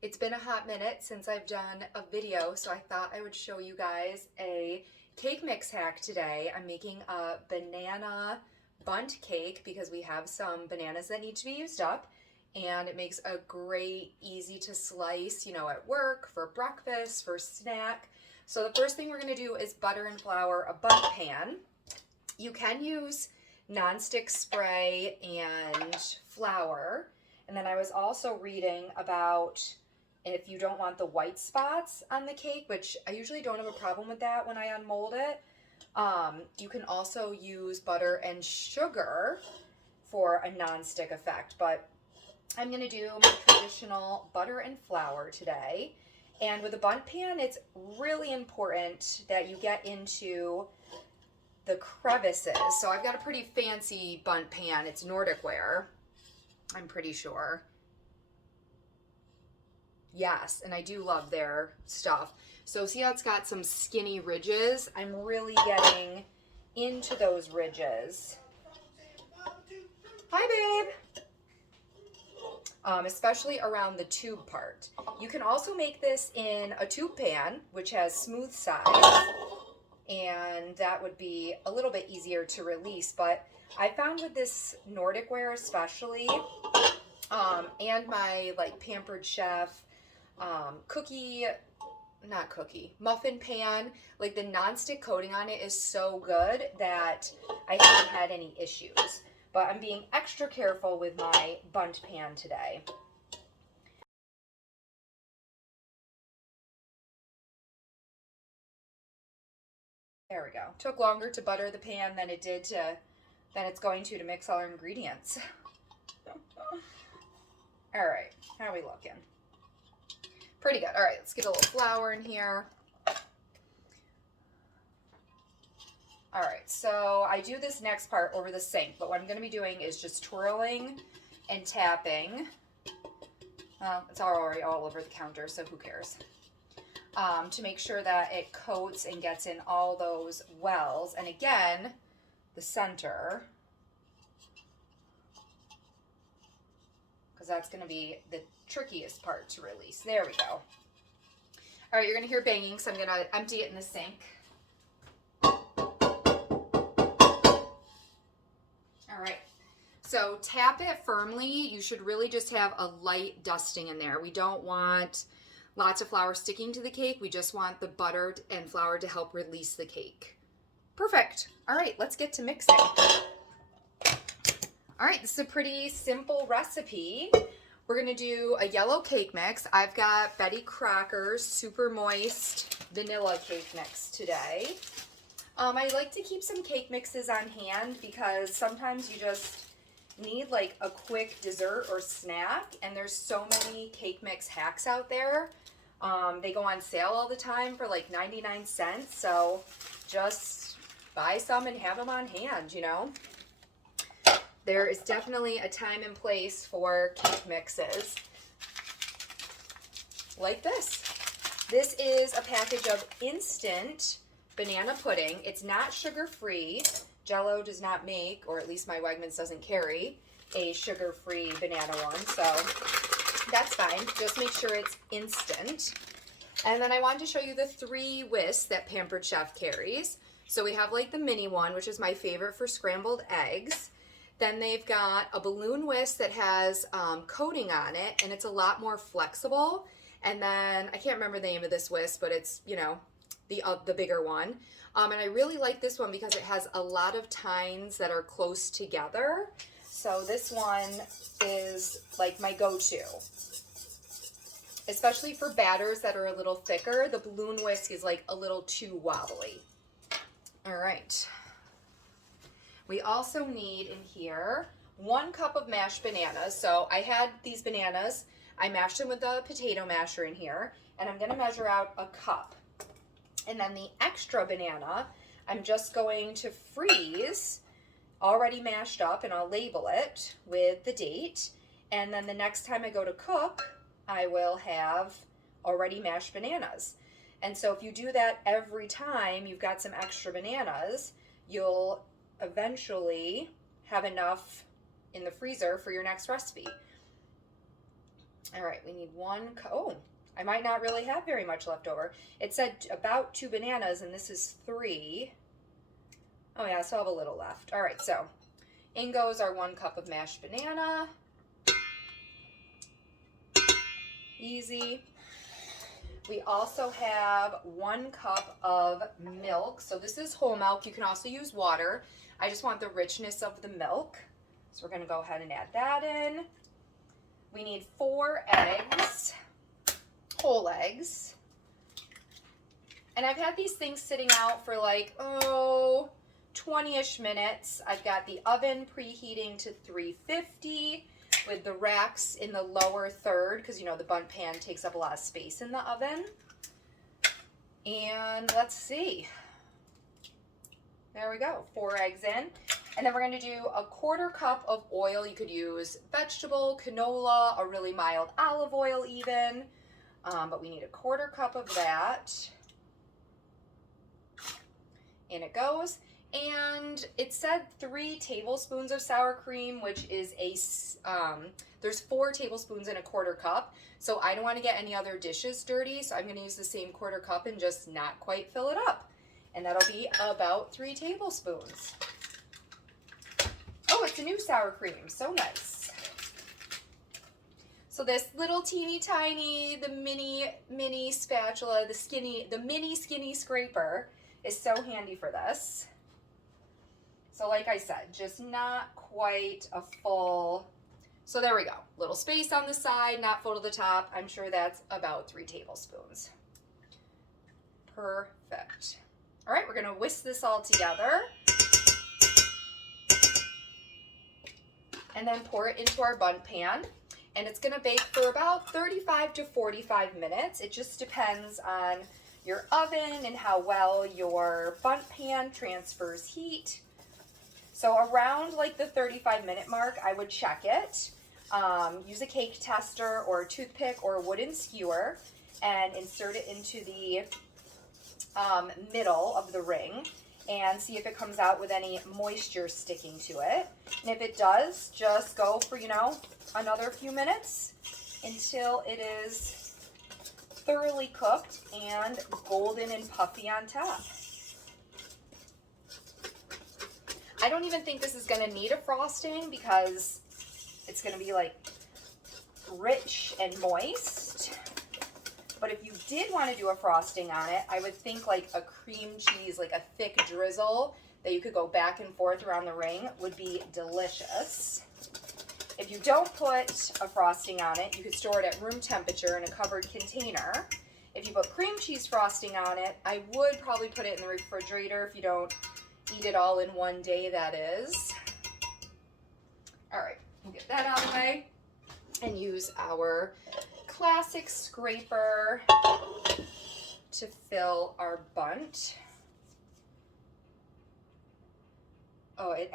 It's been a hot minute since I've done a video, so I thought I would show you guys a cake mix hack today. I'm making a banana bundt cake because we have some bananas that need to be used up, and it makes a great, easy to slice, at work, for breakfast, for snack. So the first thing we're gonna do is butter and flour a bundt pan. You can use nonstick spray and flour. And then I was also reading about if you don't want the white spots on the cake, which I usually don't have a problem with that when I unmold it, you can also use butter and sugar for a nonstick effect. But I'm going to do my traditional butter and flour today. And with a bundt pan, it's really important that you get into the crevices. So I've got a pretty fancy bundt pan. It's Nordic ware, I'm pretty sure. Yes, and I do love their stuff. So see how it's got some skinny ridges? I'm really getting into those ridges. Hi, babe. Especially around the tube part. You can also make this in a tube pan, which has smooth sides, and that would be a little bit easier to release. But I found with this Nordic ware especially, and my Pampered Chef muffin pan, the nonstick coating on it is so good that I haven't had any issues. But I'm being extra careful with my bundt pan today. There we go. Took longer to butter the pan than it's going to mix all our ingredients. All right, how are we looking? Pretty good. All right, let's get a little flour in here. All right, so I do this next part over the sink, but what I'm going to be doing is just twirling and tapping. Well, it's already all over the counter, so who cares? To make sure that it coats and gets in all those wells. And again, the center, because that's going to be the trickiest part to release. There we go. All right, you're going to hear banging, so I'm going to empty it in the sink. All right, so tap it firmly. You should really just have a light dusting in there. We don't want lots of flour sticking to the cake. We just want the butter and flour to help release the cake. Perfect. All right, let's get to mixing. All right, this is a pretty simple recipe. We're gonna do a yellow cake mix. I've got Betty Crocker's Super Moist Vanilla Cake Mix today. I like to keep some cake mixes on hand because sometimes you just need a quick dessert or snack, and there's so many cake mix hacks out there. They go on sale all the time for 99 cents, so just buy some and have them on hand, There is definitely a time and place for cake mixes like this. This is a package of instant banana pudding. It's not sugar-free. Jell-O does not make, or at least my Wegmans doesn't carry, a sugar-free banana one, so that's fine. Just make sure it's instant. And then I wanted to show you the 3 whisks that Pampered Chef carries. So we have the mini one, which is my favorite for scrambled eggs. Then they've got a balloon whisk that has coating on it, and it's a lot more flexible. And then, I can't remember the name of this whisk, but it's, the bigger one. And I really like this one because it has a lot of tines that are close together. So this one is my go-to. Especially for batters that are a little thicker, the balloon whisk is a little too wobbly. All right. We also need in here 1 cup of mashed bananas. So I had these bananas, I mashed them with a potato masher in here, and I'm gonna measure out a cup. And then the extra banana, I'm just going to freeze already mashed up, and I'll label it with the date. And then the next time I go to cook, I will have already mashed bananas. And so if you do that every time you've got some extra bananas, you'll eventually have enough in the freezer for your next recipe. All right, we need 1 cup. Oh, I might not really have very much left over. It said about 2 bananas, and this is 3. Oh yeah, so I have a little left. All right, so in goes our 1 cup of mashed banana. Easy. We also have 1 cup of milk. So this is whole milk. You can also use water. I just want the richness of the milk. So we're going to go ahead and add that in. We need 4 eggs, whole eggs. And I've had these things sitting out for like, 20-ish minutes. I've got the oven preheating to 350 with the racks in the lower third because, you know, the Bundt pan takes up a lot of space in the oven. And let's see. There we go, 4 eggs in. And then we're going to do a 1/4 cup of oil. You could use vegetable, canola, a really mild olive oil even. But we need a 1/4 cup of that. In it goes. And it said 3 tablespoons of sour cream, which is there's 4 tablespoons in a 1/4 cup. So I don't want to get any other dishes dirty. So I'm going to use the same 1/4 cup and just not quite fill it up. And that'll be about 3 tablespoons. Oh, it's a new sour cream. So nice. So this little teeny tiny, the mini spatula, the mini skinny scraper is so handy for this. So like I said, just not quite a full, so there we go. Little space on the side, not full to the top. I'm sure that's about 3 tablespoons. Perfect. All right, we're gonna whisk this all together. And then pour it into our Bundt pan. And it's gonna bake for about 35 to 45 minutes. It just depends on your oven and how well your Bundt pan transfers heat. So around like the 35-minute mark, I would check it. Use a cake tester or a toothpick or a wooden skewer and insert it into the middle of the ring and see if it comes out with any moisture sticking to it. And if it does, just go for, another few minutes until it is thoroughly cooked and golden and puffy on top. I don't even think this is going to need a frosting because it's going to be like rich and moist. But if you did want to do a frosting on it, I would think like a cream cheese, like a thick drizzle that you could go back and forth around the ring would be delicious. If you don't put a frosting on it, you could store it at room temperature in a covered container. If you put cream cheese frosting on it, I would probably put it in the refrigerator if you don't eat it all in one day, that is. All right, we'll get that out of the way and use our classic scraper to fill our Bundt. Oh, it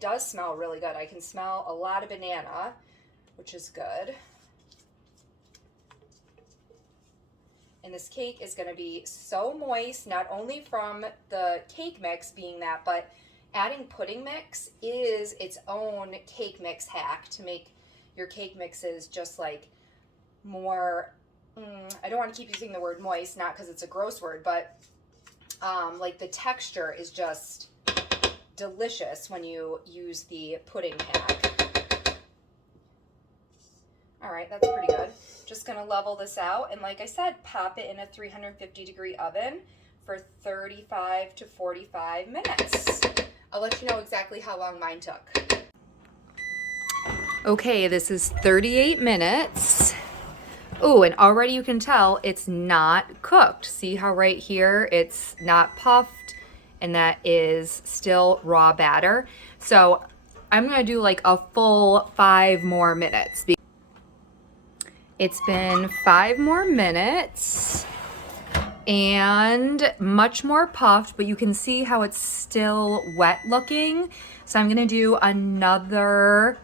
does smell really good. I can smell a lot of banana, which is good. And this cake is going to be so moist, not only from the cake mix being that, but adding pudding mix is its own cake mix hack to make your cake mixes just like more, I don't want to keep using the word moist, not because it's a gross word, but like the texture is just delicious when you use the pudding hack. All right, that's pretty good. Just gonna level this out, and like I said, pop it in a 350-degree oven for 35 to 45 minutes. I'll let you know exactly how long mine took. Okay, this is 38 minutes. Oh, and already you can tell it's not cooked. See how right here it's not puffed, and that is still raw batter. So I'm gonna do like a full 5 more minutes. It's been 5 more minutes and much more puffed, but you can see how it's still wet looking. So I'm gonna do another,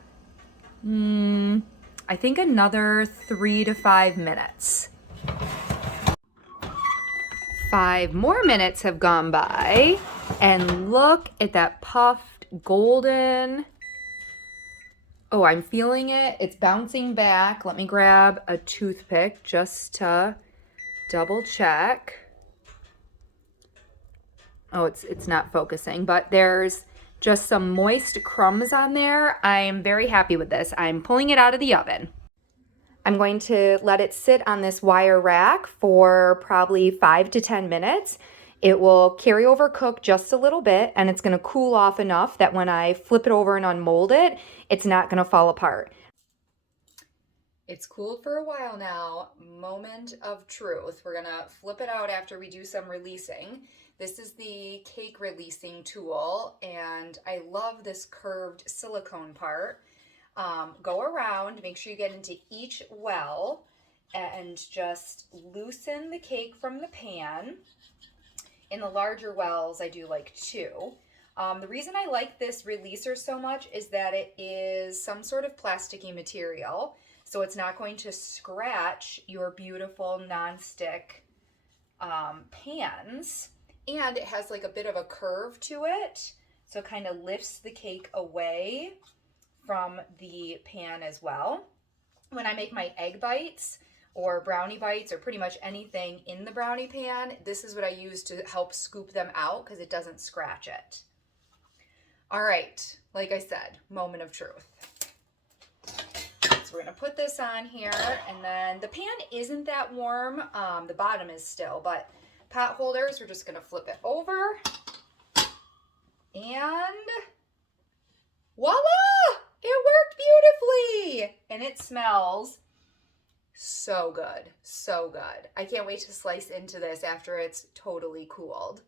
I think another 3 to 5 minutes. 5 more minutes have gone by, and look at that puffed golden. Oh, I'm feeling it. It's bouncing back. Let me grab a toothpick just to double check. Oh, it's not focusing, but there's just some moist crumbs on there. I'm very happy with this. I'm pulling it out of the oven. I'm going to let it sit on this wire rack for probably 5 to 10 minutes. It will carry over cook just a little bit, and it's going to cool off enough that when I flip it over and unmold it, it's not going to fall apart. It's cooled for a while now. Moment of truth. We're gonna flip it out after we do some releasing. This is the cake releasing tool, and I love this curved silicone part. Go around, make sure you get into each well, and just loosen the cake from the pan. In the larger wells, I do like 2. The reason I like this releaser so much is that it is some sort of plasticky material, so it's not going to scratch your beautiful non-stick pans. And it has like a bit of a curve to it, so it kind of lifts the cake away from the pan as well. When I make my egg bites or brownie bites or pretty much anything in the brownie pan, this is what I use to help scoop them out because it doesn't scratch it. All right, like I said, moment of truth. So we're gonna put this on here, and then the pan isn't that warm. The bottom is still, but pot holders, we're just gonna flip it over, and voila! It worked beautifully, and it smells so good, so good. I can't wait to slice into this after it's totally cooled.